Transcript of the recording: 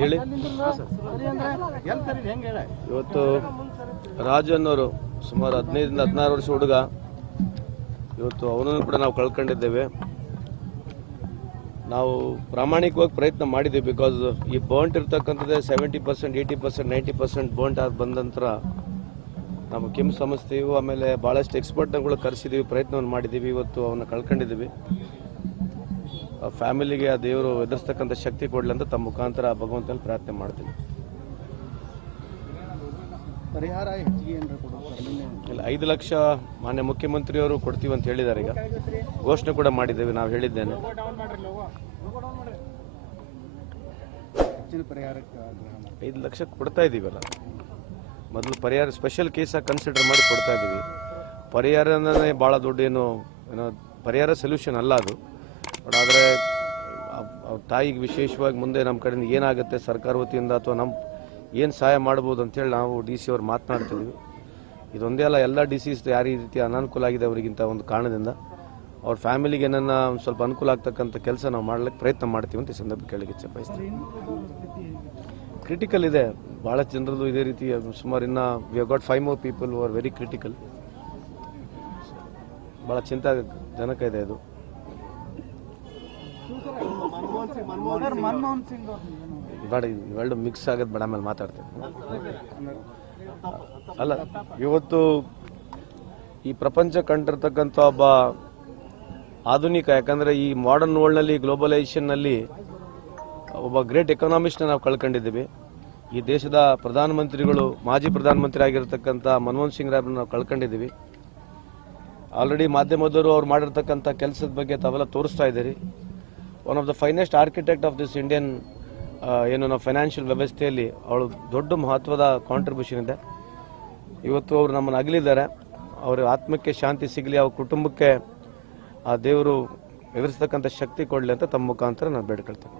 ಹೇಳಿ. ಇವತ್ತು ರಾಜು ಅನ್ನೋರು ಸುಮಾರು ಹದಿನೈದರಿಂದ ಹದಿನಾರು ವರ್ಷ ಹುಡುಗ. ಇವತ್ತು ಅವನನ್ನು ಕೂಡ ನಾವು ಕಳ್ಕೊಂಡಿದ್ದೇವೆ. ನಾವು ಪ್ರಾಮಾಣಿಕವಾಗಿ ಪ್ರಯತ್ನ ಮಾಡಿದ್ದೀವಿ ಬಿಕಾಸ್ ಈ ಬೋಂಟ್ ಇರ್ತಕ್ಕಂಥದ್ದೇ seventy percent eighty percent ninety percent ಬೋಂಟ್ ಆಗಿ ಬಂದ ನಂತರ ನಮ್ಮ ಕೆಮ್ಮು ಸಂಸ್ಥೆಯು ಆಮೇಲೆ ಭಾಳಷ್ಟು ಎಕ್ಸ್ಪರ್ಟ್ಗಳು ಕರೆಸಿದ್ದೀವಿ ಪ್ರಯತ್ನವನ್ನು ಮಾಡಿದ್ದೀವಿ ಇವತ್ತು ಅವನ್ನ ಕಳ್ಕೊಂಡಿದ್ದೀವಿ. ಫ್ಯಾಮಿಲಿಗೆ ಆ ದೇವರು ಎದುರಿಸ್ತಕ್ಕಂಥ ಶಕ್ತಿ ಕೊಡಲಿ ಅಂತ ತಮ್ಮ ಮುಖಾಂತರ ಭಗವಂತನಲ್ಲಿ ಪ್ರಾರ್ಥನೆ ಮಾಡ್ತೀನಿ. ಪರಿಹಾರ ಇಲ್ಲ ಐದು ಲಕ್ಷ ಮಾನ್ಯ ಮುಖ್ಯಮಂತ್ರಿಯವರು ಕೊಡ್ತೀವಿ ಅಂತ ಹೇಳಿದ್ದಾರೆ ಈಗ. ಘೋಷಣೆ ಕೂಡ ಮಾಡಿದ್ದೇವೆ ನಾವು ಹೇಳಿದ್ದೇನೆ. ಐದು ಲಕ್ಷ ಕೊಡ್ತಾ ಇದ್ದೀವಲ್ಲ ಮೊದಲು ಪರಿಹಾರ ಸ್ಪೆಷಲ್ ಕೇಸಾಗಿ ಕನ್ಸಿಡರ್ ಮಾಡಿ ಕೊಡ್ತಾ ಇದ್ದೀವಿ ಪರಿಹಾರನೇ ಭಾಳ ದೊಡ್ಡ ಏನು ಏನೋ ಪರಿಹಾರ ಸೊಲ್ಯೂಷನ್ ಅಲ್ಲ ಅದು. ಬಟ್ ಆದರೆ ಅವ್ರ ತಾಯಿಗೆ ವಿಶೇಷವಾಗಿ ಮುಂದೆ ನಮ್ಮ ಕಡೆಯಿಂದ ಏನಾಗುತ್ತೆ, ಸರ್ಕಾರ ವತಿಯಿಂದ ಅಥವಾ ನಮ್ಮ ಏನು ಸಹಾಯ ಮಾಡ್ಬೋದು ಅಂತೇಳಿ ನಾವು ಡಿ ಸಿ ಅವ್ರು ಮಾತನಾಡ್ತಿದ್ವಿ. ಇದೊಂದೇ ಅಲ್ಲ, ಎಲ್ಲ ಡಿ ಸಿಸ್ ಈ ರೀತಿ ಅನಾನುಕೂಲ ಆಗಿದೆ ಅವರಿಗಿಂತ ಒಂದು ಕಾರಣದಿಂದ, ಅವ್ರ ಫ್ಯಾಮಿಲಿಗೆ ಏನನ್ನ ಒಂದು ಸ್ವಲ್ಪ ಅನುಕೂಲ ಆಗ್ತಕ್ಕಂಥ ಕೆಲಸ ನಾವು ಮಾಡ್ಲಿಕ್ಕೆ ಪ್ರಯತ್ನ ಮಾಡ್ತೀವಿ ಅಂತ ಈ ಸಂದರ್ಭ ಕೇಳಲಿಕ್ಕೆ ಇಚ್ಛೆ ಬಯಸ್ತೀನಿ ಕ್ರಿಟಿಕಲ್ ಇದೆ. ಭಾಳ ಜನರದ್ದು ಇದೇ ರೀತಿ, ಸುಮಾರು ಇನ್ನು we got five more people are very critical ಭಾಳ ಚಿಂತಾಜನಕ ಇದೆ ಸರ್ ಬೇಡ ಇವೆರಡು ಮಿಕ್ಸ್ ಆಗೋದು ಬೇಡ ಆಮೇಲೆ ಮಾತಾಡ್ತೇನೆ ಅಲ್ಲ ಇವತ್ತು ಈ ಪ್ರಪಂಚ ಕಂಡಿರ್ತಕ್ಕಂಥ ಒಬ್ಬ ಆಧುನಿಕ, ಯಾಕಂದರೆ ಈ ಮಾಡರ್ನ್ ವರ್ಲ್ಡ್ನಲ್ಲಿ ಗ್ಲೋಬಲೈಸೇಷನ್ನಲ್ಲಿ ಒಬ್ಬ ಗ್ರೇಟ್ ಎಕನಾಮಿಸ್ಟ್ನ ನಾವು ಕಳ್ಕೊಂಡಿದ್ದೀವಿ. ಈ ದೇಶದ ಪ್ರಧಾನಮಂತ್ರಿಗಳು, ಮಾಜಿ ಪ್ರಧಾನಮಂತ್ರಿ ಆಗಿರತಕ್ಕಂಥ ಮನಮೋಹನ್ ಸಿಂಗ್ ರಾವ್ರನ್ನ ನಾವು ಕಳ್ಕೊಂಡಿದ್ದೀವಿ. ಆಲ್ರೆಡಿ ಮಾಧ್ಯಮದವರು ಅವ್ರು ಮಾಡಿರ್ತಕ್ಕಂಥ ಕೆಲಸದ ಬಗ್ಗೆ ತಾವೆಲ್ಲ ತೋರಿಸ್ತಾ ಇದ್ದೀರಿ. One of the finest architect of this Indian ಏನು ನಾವು ಫೈನಾನ್ಷಿಯಲ್ ವ್ಯವಸ್ಥೆಯಲ್ಲಿ ಅವಳು ದೊಡ್ಡ ಮಹತ್ವದ ಕಾಂಟ್ರಿಬ್ಯೂಷನ್ ಇದೆ. ಇವತ್ತು ಅವರು ನಮ್ಮನ್ನು ಅಗಲಿದ್ದಾರೆ. ಅವರ ಆತ್ಮಕ್ಕೆ ಶಾಂತಿ ಸಿಗಲಿ, ಅವ್ರ ಕುಟುಂಬಕ್ಕೆ ಆ ದೇವರು ಎದುರಿಸ್ತಕ್ಕಂಥ ಶಕ್ತಿ ಕೊಡಲಿ ಅಂತ ತಮ್ಮ ಮುಖಾಂತರ ನಾನು ಬೇಡ್ಕೊಳ್ತೇನೆ.